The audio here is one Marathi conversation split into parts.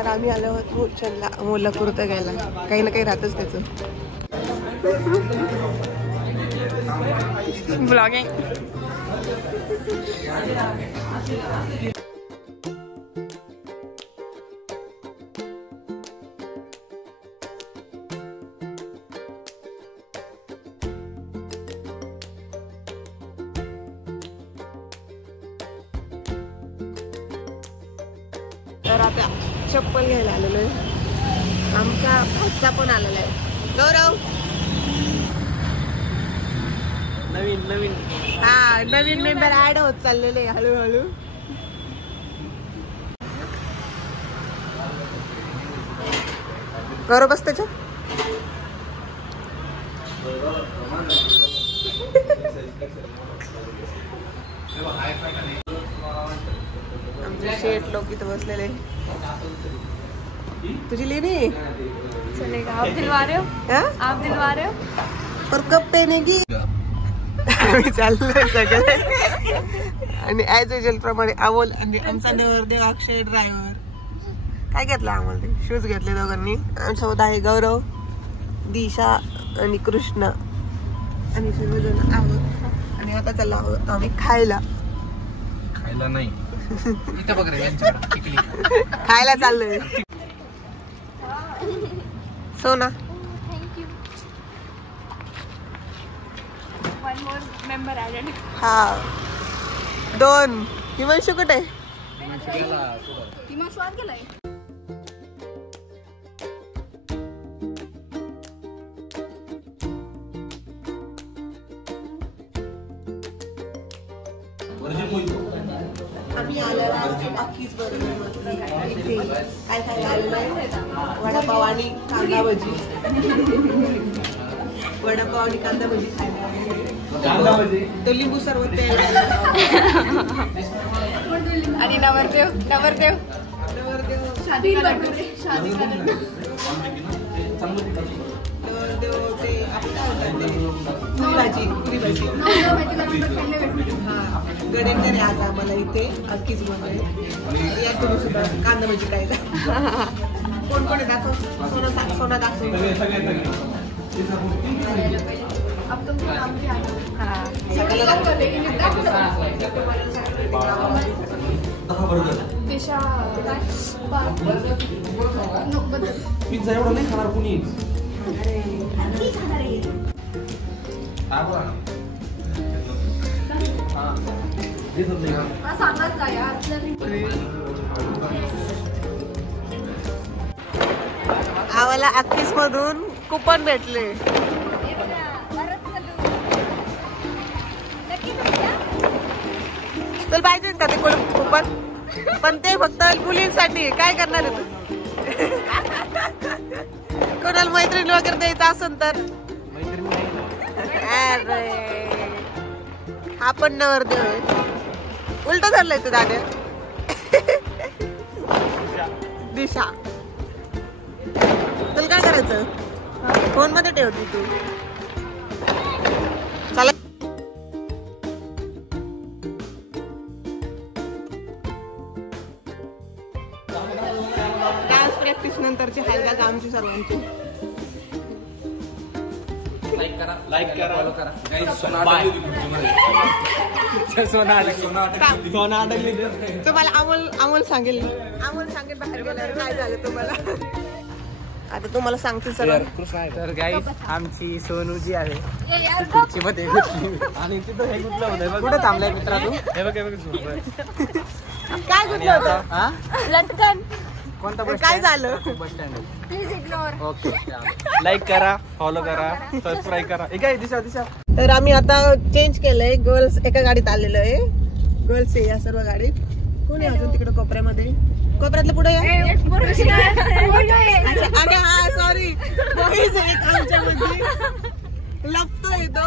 तर आम्ही आलो आहोत मूलचंदला अमोलला कुर्ता घ्यायला. काही ना काही राहतच त्याचं. ब्लॉगिंग तर आता चप्पल घ्यायला आलेलो आहे. आमचा भाचा पण आलेला आहे. गौरव नवीन हा नवीन मेंबर ऍड होत चाललेले हळूहळू. गौरव बस त्याच्या आमचे शेठ लोक इथं बसलेले. तुझी लेनी चलेगा. आप दिलवा रहे हो? आप दिलवा रहे हो? और कब पहनेगी? आम्ही चाललोय सगळे आणि ऍज युजल प्रमाणे अमोल आणि आमचा नवरदेव अक्षय ड्रायव्हर. काय घेतलं अमोल? ते शूज घेतले दोघांनी. आमच्यासोबत आहे गौरव, दिशा आणि कृष्ण आणि सर्वजण आहोत. आणि आता चाललो आहोत आम्ही खायला नाही खायला चाललोय. सोना हा 2 हिमांशू कुठे? हिमांशू आत गेलाय. आम्ही आलेलो अख्खीच इथे काय खायला आलेलो आहे. वडापाव आणि कांदा भजी. वडापाव आणि कांदा भजी खायला तो लिंबू सरबत आणि नवरदेव शादी ते भाजी पुरी भाजी गडे आज आम्हाला इथे अख्खीच मध्ये या तुम्ही सुद्धा कांदा भजी खायला. कोण कोण दाखव. सोना दाखव. पिझ्झा एवढा नाही खाणार कुणी. आम्हाला अख्खीस मधून कुपन भेटले. तुला पाहिजे का ते कुपन? पण ते फक्त मुलींसाठी. काय करणार आहे तू? कोणाला मैत्रिणी वगैरे द्यायचं असेल तर. अरे हा पण नवरदेव आहे. उलट धरलंय तू दाद्या. दिशा तुला काय करायचं? फोन मध्ये ठेवते तू. चला डान्स प्रॅक्टिस नंतरचे हाल का आमची सर्वांची. लाईक करा फॉलो करा. तुम्हाला अमोल सांगेल बाहेर गेल्यावर काय झालं तुम्हाला. आता तुम्हाला सांगते सर. तर गाईस आमची सोनू जी आहे मध्ये आणि तिथं हे कुठलं होतं. कुठे थांबलाय मित्रा तू? हे बघ काय कुठलं होतं? लटकन. कोणता बस काय झालं? Bus stand. Please ignore. Okay like करा फॉलो करा सबस्क्राईब करा. काय दिशा. तर आम्ही आता चेंज केलंय. गर्ल्स एका गाडीत आलेलो आहे. गर्ल्स आहे या सर्व गाडीत. कोणी अजून तिकडे कोपऱ्यातलं पुढे या. अरे हा सॉरी बॉईज एक आमच्यामध्ये लपतोय तो.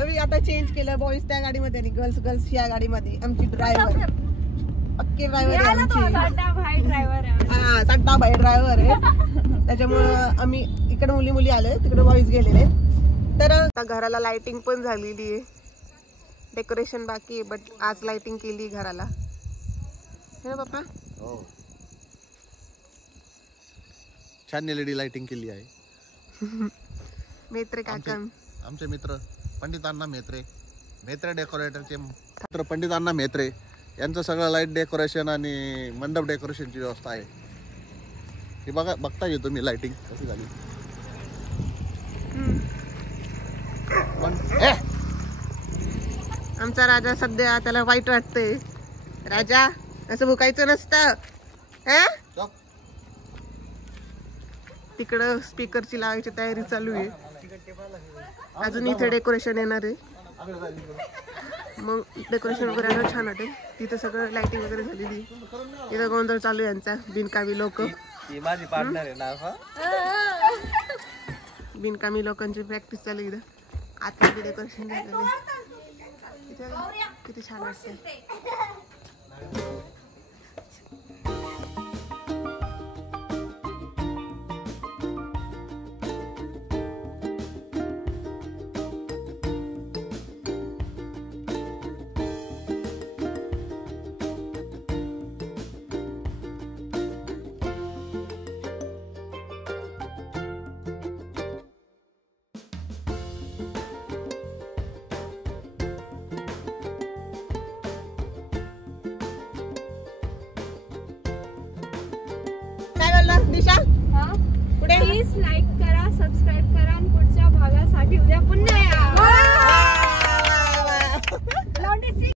आम्ही आता चेंज केलं. बॉईज त्या गाडीमध्ये आणि गर्ल्स या गाडीमध्ये. आमची ड्रायव्हर पक्की ड्रायव्हर आहे आमची. हा सट्टा भाई ड्रायव्हर आहे. त्याच्यामुळं आम्ही इकडे मुली आलोय तिकडे बॉईज गेलेले. तर आता घराला लाइटिंग पण झालेली आहे. डेकोरेशन बाकी आहे बट आज लाइटिंग केली घराला. हे पप्पा छान LED लाइटिंग केली आहे. मेत्रे काका आमचे मित्र पंडित अण्णा मेत्रे डेकोरेटरचे मित्र पंडित अण्णा मेत्रे यांचं सगळं लाईट डेकोरेशन आणि मंडप डेकोरेशनची व्यवस्था आहे. हे बघता येतो मी लाइटिंग कशी झाली. आमचा राजा सध्या त्याला वाईट वाटतंय. राजा असं भुकायचं नसतं. तिकडं स्पीकरची लावायची तयारी चालू आहे. अजून इथे डेकोरेशन येणार आहे. मग डेकोरेशन वगैरे छान वाटेल. तिथं सगळं लाइटिंग वगैरे झालेली. इथं गोंधळ चालू आहे यांचा. बिनकामी लोक माझी पार्टनर आहे ना. बिनकामी लोकांची प्रॅक्टिस चालू इथं. आतमध्ये डेकोरेशन झालेलं किती छान वाटतंय. दिशा पुढे प्लीज लाईक करा, सबस्क्राईब करा आणि पुढच्या भागासाठी उद्या पुन्हा या.